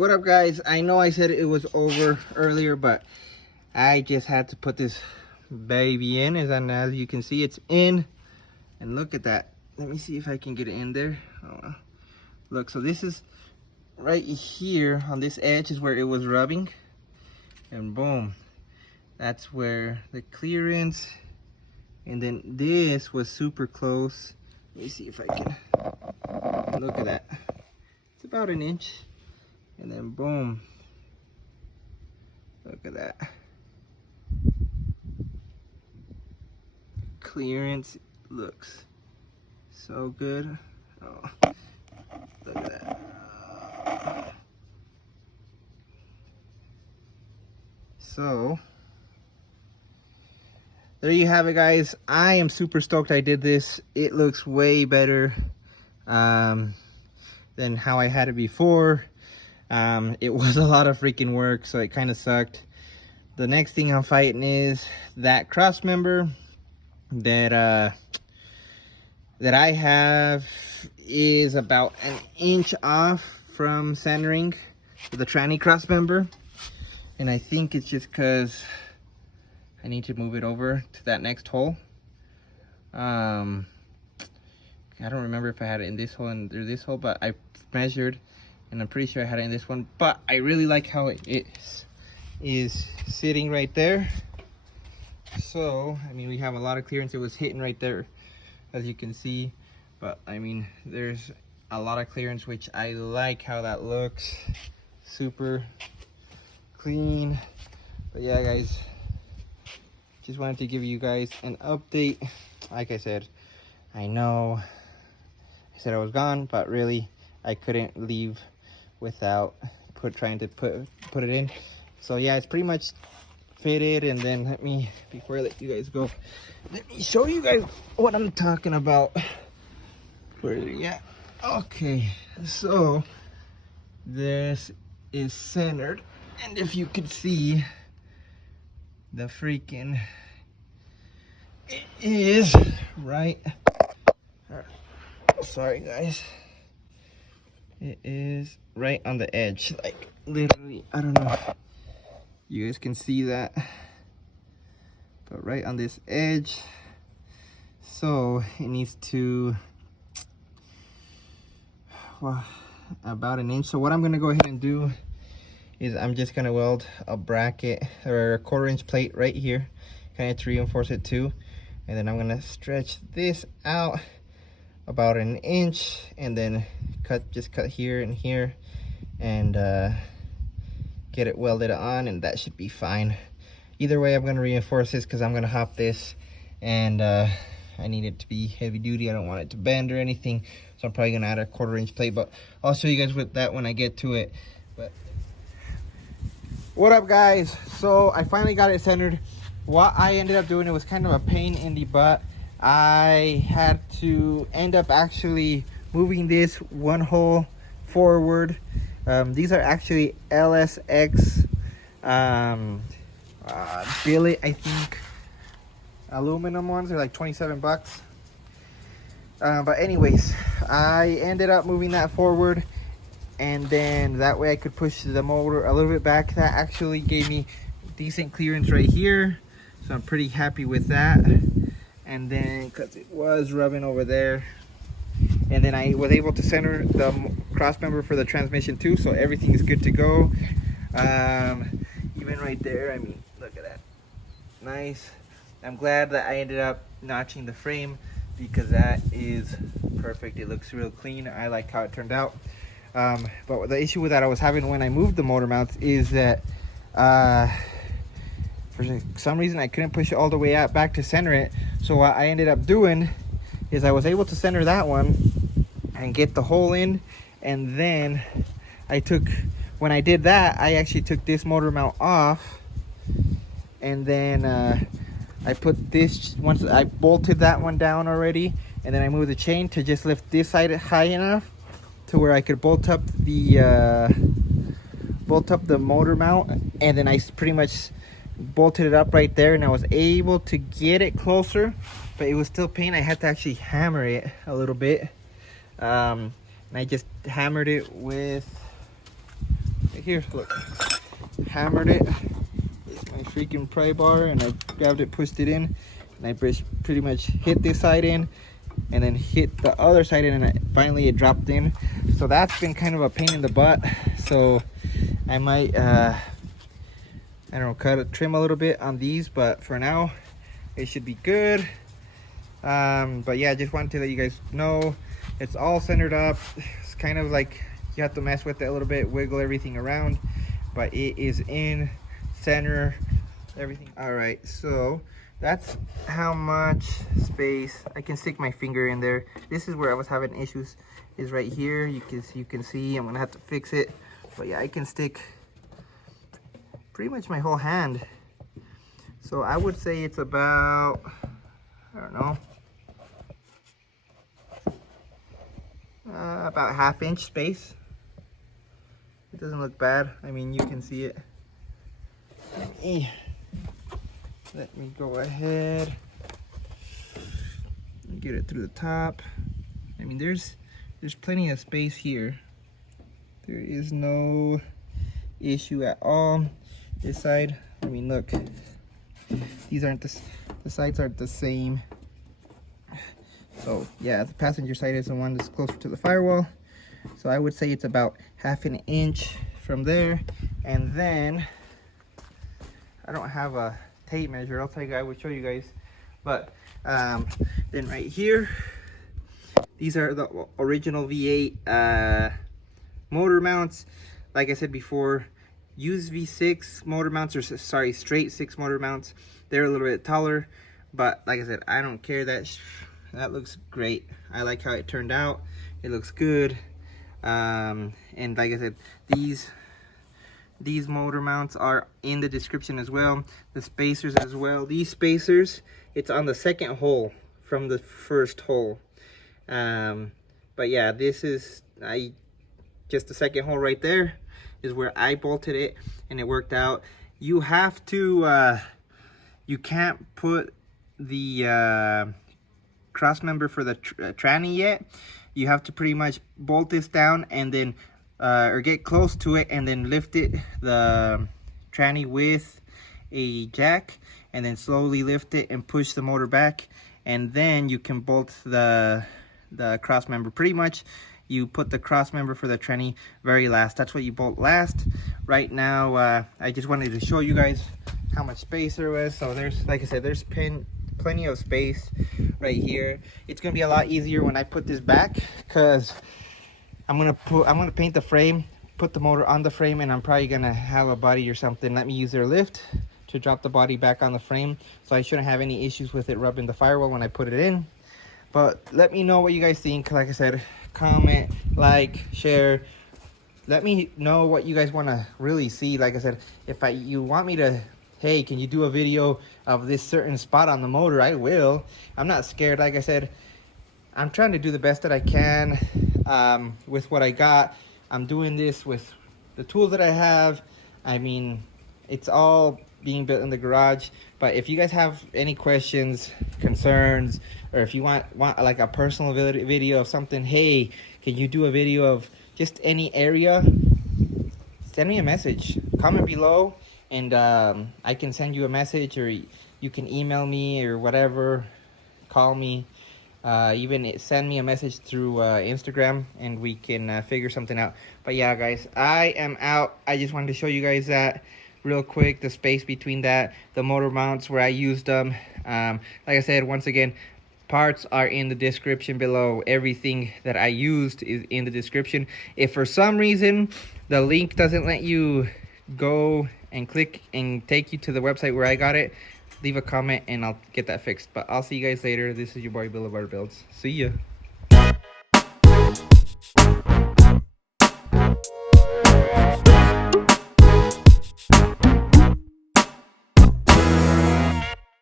What up, guys? I know I said it was over earlier, but I just had to put this baby in, and as you can see, it's in. And look at that. Let me see if I can get it in there. Oh, look, so this is right here on this edge is where it was rubbing, and boom, that's where the clearance. And then this was super close. Let me see if I can look at that. It's about an inch. And then boom, look at that. Clearance looks so good. Oh, look at that. So there you have it, guys. I am super stoked I did this. It looks way better than how I had it before. It was a lot of freaking work, so it kind of sucked. The next thing I'm fighting is that Crossmember that I have is about an inch off from centering the tranny Crossmember, and I think it's just because I need to move it over to that next hole. I don't remember if I had it in this hole and through this hole, but I measured and I'm pretty sure I had it in this one. But I really like how it is sitting right there. So I mean, we have a lot of clearance. It was hitting right there, as you can see, but I mean, there's a lot of clearance, which I like how that looks. Super clean. But yeah, guys, just wanted to give you guys an update. Like I said, I know I said I was gone, but really I couldn't leave without trying to put it in. So yeah, it's pretty much fitted. And then before I let you guys go, let me show you guys what I'm talking about. Where are you at? Okay, so this is centered, and if you could see the freaking, it is right, sorry guys, it is right on the edge, like literally, I don't know, you guys can see that, but right on this edge. So it needs to, well, about an inch. So what I'm gonna go ahead and do is I'm just gonna weld a bracket or a 1/4 inch plate right here, kind of to reinforce it too. And then I'm gonna stretch this out about an inch, and then just cut here and here, and get it welded on, and that should be fine. Either way, I'm gonna reinforce this because I'm gonna hop this, and I need it to be heavy duty. I don't want it to bend or anything, so I'm probably gonna add a 1/4 inch plate, but I'll show you guys with that when I get to it. But what up, guys? So I finally got it centered. What I ended up doing, it was kind of a pain in the butt. I had to end up actually moving this one hole forward. These are actually LSX billet, I think, aluminum ones. They're like 27 bucks. But anyways, I ended up moving that forward, and then that way I could push the motor a little bit back. That actually gave me decent clearance right here, so I'm pretty happy with that. And then because it was rubbing over there, and then I was able to center the Crossmember for the transmission too, so everything is good to go. Even right there, I mean, look at that, nice. I'm glad that I ended up notching the frame, because that is perfect. It looks real clean. I like how it turned out. But the issue with that I was having when I moved the motor mounts is that for some reason I couldn't push it all the way out back to center it. So what I ended up doing is I was able to center that one and get the hole in, and then when I did that, I actually took this motor mount off, and then I put this, once I bolted that one down already, and then I moved the chain to just lift this side high enough to where I could bolt up the motor mount, and then I pretty much bolted it up right there, and I was able to get it closer, but it was still pain. I had to actually hammer it a little bit, and I just hammered it with, let right here, look, hammered it. It's my freaking pry bar, and I grabbed it, pushed it in, and I pretty much hit this side in, and then hit the other side in, and finally it dropped in. So that's been kind of a pain in the butt. So I might, I don't know, trim a little bit on these, but for now, it should be good. But yeah, I just wanted to let you guys know it's all centered up. It's kind of like you have to mess with it a little bit, wiggle everything around, but it is in center, everything. All right, so that's how much space I can stick my finger in there. This is where I was having issues, is right here. You can see I'm gonna have to fix it, but yeah, I can stick pretty much my whole hand. So I would say it's about, I don't know, about 1/2 inch space. It doesn't look bad. I mean, you can see it. Let me go ahead and get it through the top. I mean, there's plenty of space here. There is no issue at all. This side, I mean, look, these aren't the sides aren't the same. So yeah, the passenger side is the one that's closer to the firewall. So I would say it's about 1/2 inch from there. And then I don't have a tape measure. I'll tell you, I would show you guys. But then right here, these are the original V8 motor mounts. Like I said before, use V6 motor mounts, or sorry, straight 6 motor mounts. They're a little bit taller, but like I said, I don't care. That looks great. I like how it turned out. It looks good. And like I said, these motor mounts are in the description as well. The spacers as well. These spacers, it's on the second hole from the first hole. But yeah, this is just the second hole right there is where I bolted it, and it worked out. You have to you can't put the cross member for the tranny yet. You have to pretty much bolt this down and then or get close to it and then lift it, the tranny, with a jack, and then slowly lift it and push the motor back, and then you can bolt the cross member. Pretty much you put the cross member for the tranny very last. That's what you bolt last. Right now I just wanted to show you guys how much space there was. So there's, like I said, there's plenty of space right here. It's gonna be a lot easier when I put this back, because I'm gonna paint the frame, put the motor on the frame, and I'm probably gonna have a buddy or something let me use their lift to drop the body back on the frame, so I shouldn't have any issues with it rubbing the firewall when I put it in. But let me know what you guys think. Like I said, comment, like, share. Let me know what you guys want to really see. Like I said, if you want me to, hey, can you do a video of this certain spot on the motor, I will. I'm not scared. Like I said, I'm trying to do the best that I can with what I got. I'm doing this with the tools that I have. I mean, it's all being built in the garage. But if you guys have any questions, concerns, or if you want like a personal video of something, hey, can you do a video of just any area, send me a message, comment below, and I can send you a message, or you can email me or whatever, call me, even send me a message through Instagram, and we can figure something out. But yeah, guys, I am out. I just wanted to show you guys that real quick, the space between that, the motor mounts where I used them. Like I said, once again, parts are in the description below. Everything that I used is in the description. If for some reason the link doesn't let you go and click and take you to the website where I got it, leave a comment and I'll get that fixed. But I'll see you guys later. This is your boy Boulevard Builds. See ya.